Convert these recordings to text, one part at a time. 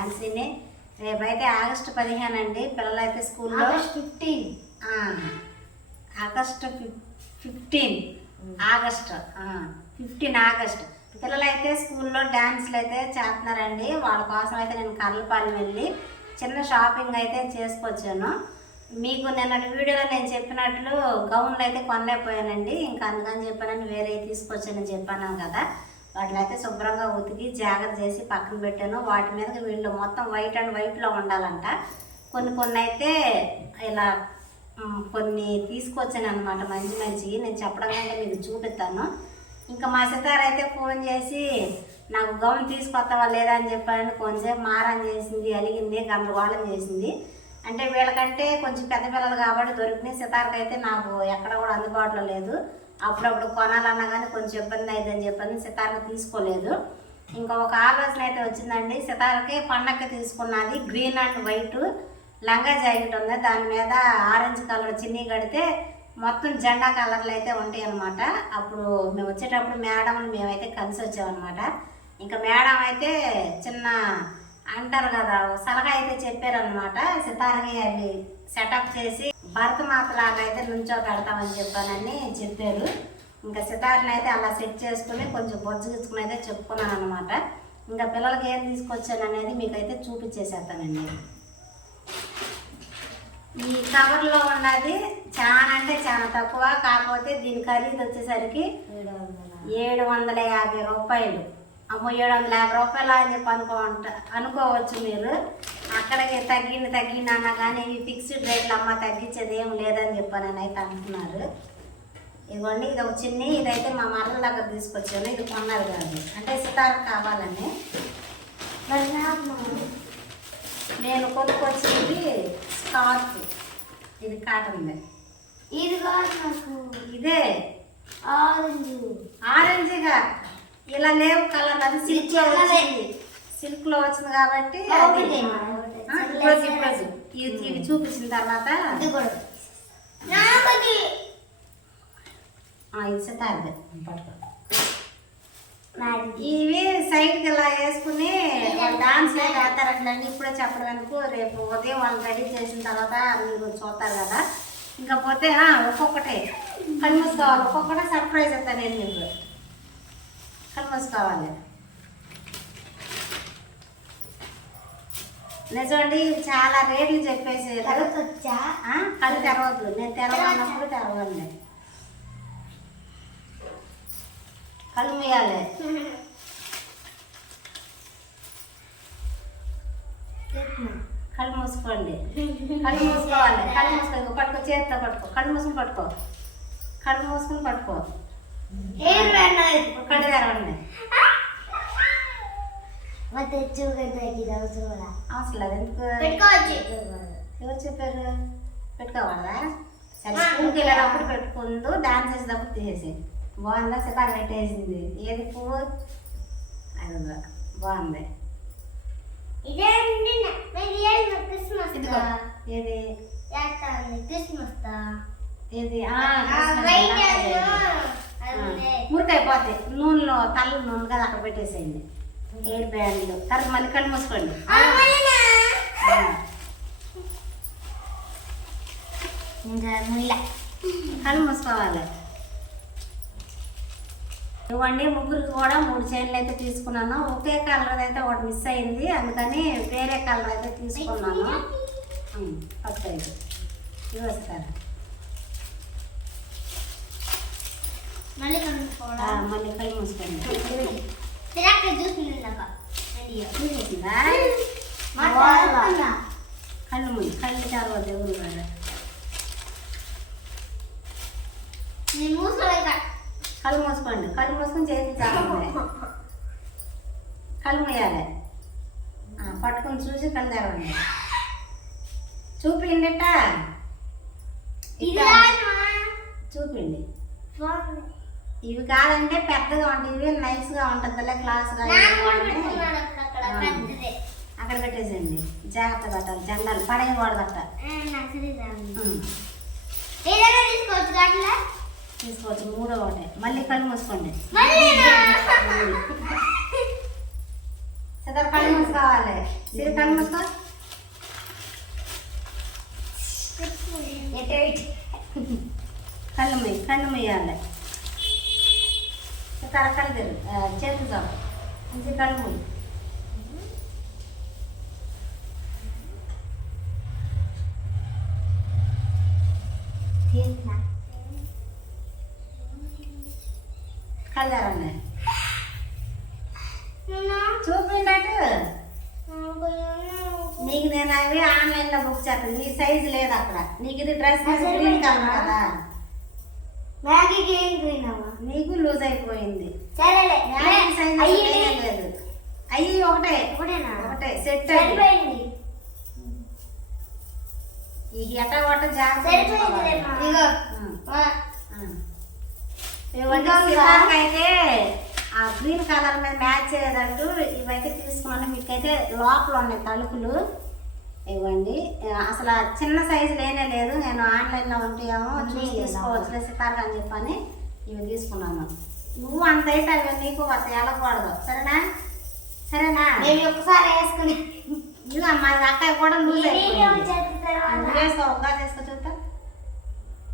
ఝాన్సీని. రేపైతే ఆగస్టు 15 అండి. పిల్లలైతే స్కూల్లో ఆగస్టు 15 ఆగస్టు పిల్లలైతే స్కూల్లో డ్యాన్స్లు అయితే చేస్తున్నారండి. వాళ్ళ కోసం అయితే నేను కర్లపాలెం వెళ్ళి చిన్న షాపింగ్ అయితే చేసుకొచ్చాను. మీకు నిన్నటి వీడియోలో నేను చెప్పినట్లు గౌన్లు అయితే కొనలేకపోయానండి. ఇంకా అందుకని చెప్పానని వేరే తీసుకొచ్చానని చెప్పాను కదా. వాటిని అయితే శుభ్రంగా ఉతికి జాగ్రత్త చేసి పక్కన పెట్టాను. వాటి మీద వీళ్ళు మొత్తం వైట్ అండ్ వైట్లో ఉండాలంట. కొన్ని అయితే ఇలా కొన్ని తీసుకొచ్చాను అనమాట, మంచి నేను చెప్పడం కంటే మీకు చూపిస్తాను. ఇంకా మా సితార అయితే ఫోన్ చేసి నాకు గౌన్ తీసుకొస్తావా లేదా అని చెప్పాను. కొంచెంసేపు మారం చేసింది, అలిగింది, గందరగోళం చేసింది. అంటే వీళ్ళకంటే కొంచెం పెద్ద పిల్లలు కాబట్టి దొరికినాయి. సితారకైతే నాకు ఎక్కడ కూడా అందుబాటులో లేదు. అప్పుడప్పుడు కొనాలన్నా కానీ కొంచెం ఇబ్బంది అవుతుందని చెప్పని సితారకు తీసుకోలేదు. ఇంకా ఒక ఆలోచన అయితే వచ్చిందండి. సితారకి పండగకి తీసుకున్నది గ్రీన్ అండ్ వైట్ లంగా జాకెట్ ఉంది. దాని మీద ఆరెంజ్ కలర్ చిన్ని కడితే మొత్తం జెండా కలర్లు అయితే ఉంటాయి అన్నమాట. అప్పుడు మేము వచ్చేటప్పుడు మేమైతే కలిసి వచ్చామన్నమాట. ఇంకా మేడం అయితే చిన్న అంటారు కదా సలహా అయితే చెప్పారనమాట. సితారకి అవి సెటప్ చేసి భరతమాతలాగా అయితే నుంచో పెడతామని చెప్పానని చెప్పారు. ఇంకా సితారని అయితే అలా సెట్ చేసుకుని కొంచెం బొజ్జుగిచ్చుకుని అయితే చెప్పుకున్నాను అనమాట. ఇంకా పిల్లలకి ఏం తీసుకొచ్చాను అనేది మీకైతే చూపించేసేస్తానండి. ఈ కవర్లో ఉన్నది చాలా అంటే చాలా తక్కువ, కాకపోతే దీని ఖరీదు వచ్చేసరికి 750 రూపాయలు. అమ్మో 750 రూపాయలు అని చెప్పి అనుకోవచ్చు మీరు. అక్కడికి తగ్గింది అన్నా కానీ ఇవి ఫిక్స్డ్ రేట్లు అమ్మ తగ్గించేది ఏం లేదని చెప్పానని అయితే అంటున్నారు. ఇదిగోండి ఇది ఒక చిన్ని, ఇదైతే మా మరల దగ్గర తీసుకొచ్చాను. ఇది కొన్నారు కాదు అంటే సితారకు కావాలని నేను కొనుక్కొచ్చింది స్కార్ఫ్. ఇది కాటన్ది. ఇది కాదు నాకు, ఇదే ఆరెంజ్గా ఇలా లేవు కలర్. అది సిల్క్లో వచ్చింది కాబట్టి ఇవి చూపించిన తర్వాత ఇది సితారది పట్టుకో. ఇవి సైడ్కి ఇలా వేసుకుని డాన్స్ వేస్తారండి. ఇప్పుడే చెప్పడం ఎందుకు, రేపు ఉదయం వాళ్ళు రెడీ చేసిన తర్వాత మీరు చూస్తారు కదా. ఇంకా పోతే ఒక్కొక్కటే కళ్ళు మూసుకోవాలి. ఒక్కొక్కటే సర్ప్రైజ్ అవుతాను నేను మీకు. కళ్ళు మూసుకోవాలి. నిజమండి ఇవి చాలా రేట్లు చెప్పేసారు. కళ్ళు తెరవద్దు, నేను తెరవన్నప్పుడు తెరవండి. కళ్ళు మూయాలి. కళ్ళు మూసుకోండి. కళ్ళు మూసుకోవాలి. కళ్ళు మూసుకో, పట్టుకో, చేతితో పట్టుకో. కళ్ళు మూసుకుని పట్టుకో. కళ్ళు మూసుకుని పట్టుకో. కళ్ళు తెరవండి. అవసరం లేదు. ఎందుకు ఎవరు చెప్పారు పెట్టుకోవాలా? సరే స్కూల్కి వెళ్ళేటప్పుడు పెట్టుకుందు, డాన్స్ చేసేటప్పుడు తీసేసి. బాగుందా? సితార పెట్టేసింది. ఏది పువ్వు? అది బాగుంది. ఏది ఏది మురికాయ పోతే నూనెలో తల నూనె కదా అక్కడ పెట్టేసేయండి. హెయిర్ బ్యాండ్లు తర్వాత మళ్ళీ కళ్ళు మూసుకోండి. ఇంకా కళ్ళు మూసుకోవాలి. ఇవ్వండి ముగ్గురికి కూడా 3 చైన్లు అయితే తీసుకున్నాను. ఒకే కలర్ అయితే ఒకటి మిస్ అయింది, అందుకని వేరే కలర్ అయితే తీసుకున్నాను. ఫస్ట్ అయితే ఇవి వస్తారు. మళ్ళీ కళ్ళు మూసుకోండి. చూసేసిందా? కళ్ళు ముందు కళ్ళు చాలా దేవుడు కదా. కళ్ళు మూసుకోండి. కళ్ళు మూసుకొని చేసి చాలా కళ్ళు మూయాలి. పట్టుకుని చూసి కళ్ళు తెరవండి. చూపిండి చూపిండి. ఇవి కాదంటే పెద్దగా ఉంటాయి, ఇవి నైస్గా ఉంటుంది, క్లాస్గా అక్కడ పెట్టేసేయండి. జాగ్రత్త పెట్టాలి, జెండాలు పడేయకూడదట. తీసుకోవచ్చు 3వ ఒకటే. మళ్ళీ కళ్ళు మూసుకోండి. సితార కళ్ళు మూసుకోవాలి. సిరి కళ్ళు మూసుకో. కళ్ళు మూయాలి. సితార కళ్ళు తెరు చేతులు చాలు మంచి కళ్ళు మూయి. కళ్ళారండి చూపిండటు. నీకు నేను అవి ఆన్లైన్లో బుక్ చేస్తాను. నీ సైజు లేదు అక్కడ. నీకు ఇది డ్రెస్ గ్రీన్ కలర్ కదా, నీకు లూజ్ అయిపోయింది. సైజ్ లేదు. అయ్యి ఒకటే సెట్ అయిపోయింది. ఈ ఎట్ట కొట్ట అయితే ఆ గ్రీన్ కలర్ మీద మ్యాచ్ అయ్యేటట్టు ఇవైతే తీసుకున్నాను. మీకైతే లోపల ఉన్నాయి తలుపులు ఇవ్వండి. అసలు చిన్న సైజు లేనే లేదు. నేను ఆన్లైన్లో ఉంటాయేమో చూసి తీసుకోవచ్చు సితార్ అని చెప్పని ఇవి తీసుకున్నాను. నువ్వు అంత అయితే అవి నీకు వెళ్ళకూడదు. సరేనా? సరేనా? నేను ఒకసారి వేసుకుని ఇక మా అక్క కూడా లూజ్ అయిపోయింది. వేసుకో ఉగా చేసుకో చూస్తా.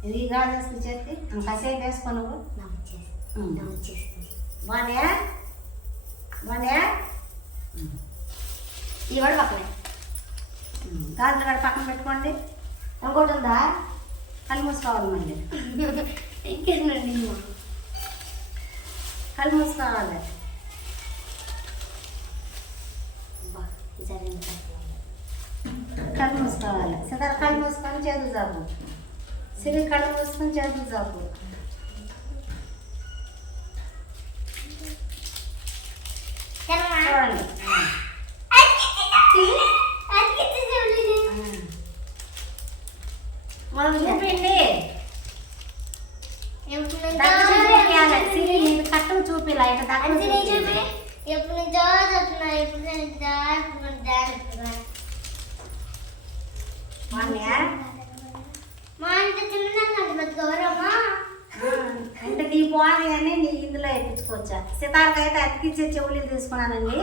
ఇది ఇగా చేసుకుని చేతి కాసేపు వేసుకో నువ్వు. బాగున్నాయా? బాగున్నాయా? ఇది కూడా పక్కనే గాజులు కూడా పక్కన పెట్టుకోండి. ఇంకోటి ఉందా? కళ్ళు మూసుకోవాలి. మళ్ళీ ఇంకేంటండి కళ్ళు మూసుకోవాలి. కళ్ళు మూసుకోవాలి. సితార కళ్ళు మూసుకొని చేతులు చాపు. సిరి కళ్ళు మూసుకొని చేతులు చాపు. చూడండి. మనం చూపిండి సిరి నేను కట్టం చూపిలా ఇక ఎప్పుడు నుంచో చెప్తున్నా. ఎప్పుడు మా ఇంత చిన్న గౌరమ్మా అంటే నీ పోవాలి కానీ నీ ఇందులో వేయించుకోవచ్చా? సితార్కి అయితే అతికిచ్చే చెవులు తీసుకున్నానండి.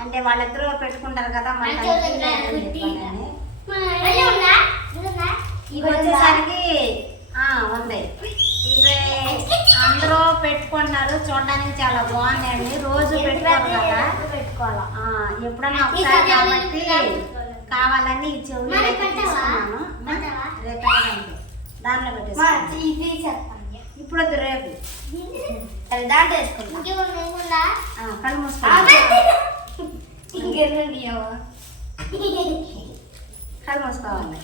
అంటే వాళ్ళిద్దరూ పెట్టుకుంటారు కదా మన ఇవి వచ్చేసరికి ఉంది. ఇవి అందరూ పెట్టుకుంటున్నారు. చూడడానికి చాలా బాగున్నాయండి. రోజు పెట్టుకోవాలి కదా, ఎప్పుడన్నా ఒకసారి కాబట్టి కావాలని ఈ చెవులు తీసుకున్నాను. దాంట్లో పెట్టేసి ఇప్పుడు వద్దు, రేపు దాంట్లో వేసుకుంటా. కళ్ళు మూసుకోవాలి. ఇంకేంటండి కళ్ళు మూసుకోవాలి.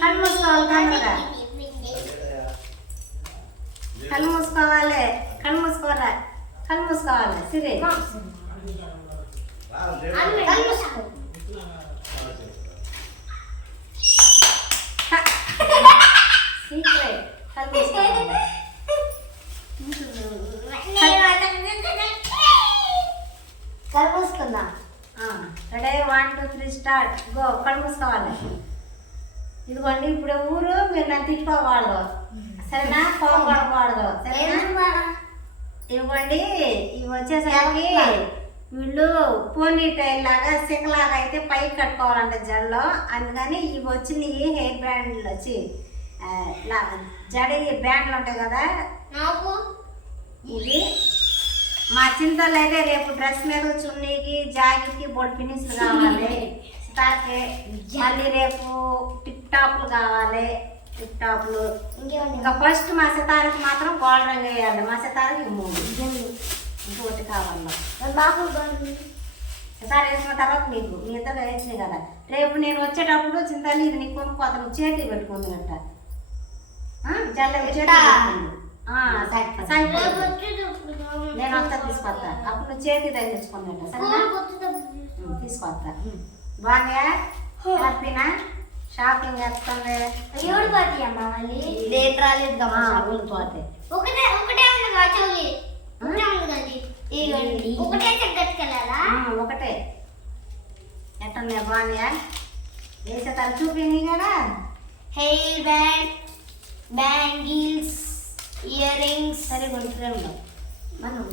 కళ్ళు మూసుకోవాలి. కళ్ళు మూసుకోవాలి. కళ్ళు మూసుకోరా. కళ్ళు మూసుకోవాలి. సిరి సీక్రెట్. కళ్ళు మూసుకోవాలి. కళ్ళు మూసుకుందా? Ready 1 2 3 start. గో. కళ్ళు మూసుకోవాలి. ఇదిగోండి ఇప్పుడు ఊరు మీరు నన్ను తిట్టుకోకూడదు. సరేనా? కోపడకూడదు. సరేనా? ఇవ్వండి. ఇవి వచ్చేసరికి వీళ్ళు పోనీ టైల్ లాగా సిక్కలాగా అయితే పైకి కట్టుకోవాలంట జడలో. అందుకని ఇవి వచ్చినాయి హెయిర్ బ్యాండ్లు వచ్చి జడ బ్యాండ్లు ఉంటాయి కదా, ఇవి మా చింతలు అయితే రేపు డ్రెస్ మీద చున్నీకి జాకెట్కి బొడ్ ఫినిష్లు కావాలి. సితార్కి మళ్ళీ రేపు టిప్ టాప్లు కావాలి. టిప్ టాప్లు ఇంకా ఫస్ట్ మా సితార్కి మాత్రం గోల్డ్ రంగు వేయాలి. మా సితార్కి 3 ఇంకోటి కావాలి. సితార్ వేసిన తర్వాత నీకు మీ ఇద్దరు వేసినాయి కదా. రేపు నేను వచ్చేటప్పుడు చింతలు ఇది నీకు కొనుక్కోతాను. చేతి పెట్టుకుంది గట్ట జల్ల చేతి నేను అంతా తీసుకొస్తా. అప్పుడు నువ్వు చేతి తగ్గించుకున్నట్టు. సరేనా? తీసుకొస్తా. బాగా హ్యాపీనా? షాపింగ్ చేస్తుంది. ఊరిపోతే ఒకటే ఎట్టున్నాయి బాగున్నాయా? వేసే తల చూపింది కదా. Hair band bangles, ear rings, సరే ఫ్రేమ్లో మనం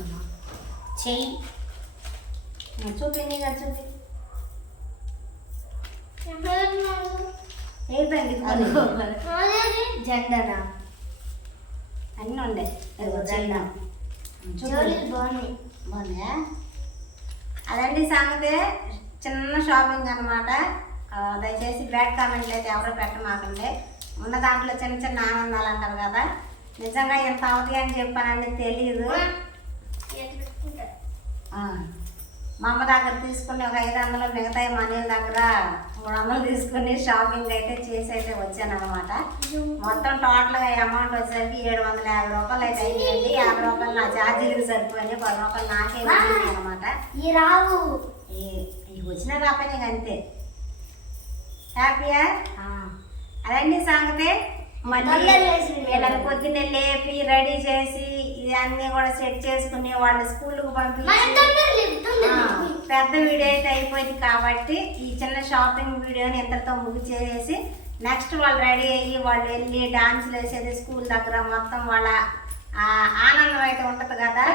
చెయ్యి చూపి నీగా చూపి అయిపోయింది జెండనా అన్నీ ఉండే జెండా జోలీలు బాగున్నాయి. బాగున్నాయా? అదండి సంగతి, చిన్న షాపింగ్ అనమాట. దయచేసి బ్యాడ్ కామెంట్లు అయితే ఎవరు పెట్టమాకండి. ఉన్న దాంట్లో చిన్న చిన్న ఆనందాలు అంటారు కదా, నిజంగా ఎంత అవుతాయి అని చెప్పానని తెలియదు. మా అమ్మ దగ్గర తీసుకుని ఒక 500, మిగతా మనీల దగ్గర 300 తీసుకుని షాపింగ్ అయితే చేసి అయితే వచ్చాను అనమాట. మొత్తం టోటల్గా అమౌంట్ వచ్చేసరికి 750 రూపాయలు అయితే అయ్యింది. 50 రూపాయలు నా ఛార్జీలకు సరిపోయింది, 10 రూపాయలు నాకే అనమాట. ఈ రావు ఈ వచ్చిన రాపని అంతే. హ్యాపీయా? అదండి సంగతి. మళ్ళీ వీళ్ళని పొద్దున్నే లేపి రెడీ చేసి ఇవన్నీ కూడా సెట్ చేసుకుని వాళ్ళు స్కూల్కి పంపించి పెద్ద వీడియో అయితే అయిపోయింది. కాబట్టి ఈ చిన్న షాపింగ్ వీడియోని ఇంతటితో ముగిచేసి నెక్స్ట్ వాళ్ళు రెడీ అయ్యి వాళ్ళు వెళ్ళి డాన్సులు వేసేది స్కూల్ దగ్గర మొత్తం వాళ్ళ ఆనందం అయితే ఉంటుంది కదా,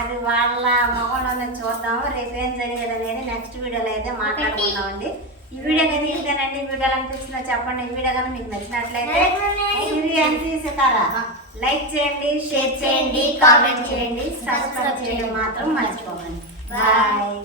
అది వాళ్ళ మొహంలోనే చూద్దాము. రేపు ఏం జరిగేది అనేది నెక్స్ట్ వీడియోలో అయితే మాట్లాడుకుందామండి. ఈ వీడియో అయితే ఇంతేనండి. వీడియోలు అనిపిస్తుందో చెప్పండి. ఈ వీడియో కానీ మీకు నచ్చినట్లయితే లైక్ చేయండి, షేర్ చేయండి, కామెంట్ చేయండి, సబ్స్క్రైబ్ చేయడం మాత్రం మర్చిపోకండి. బాయ్.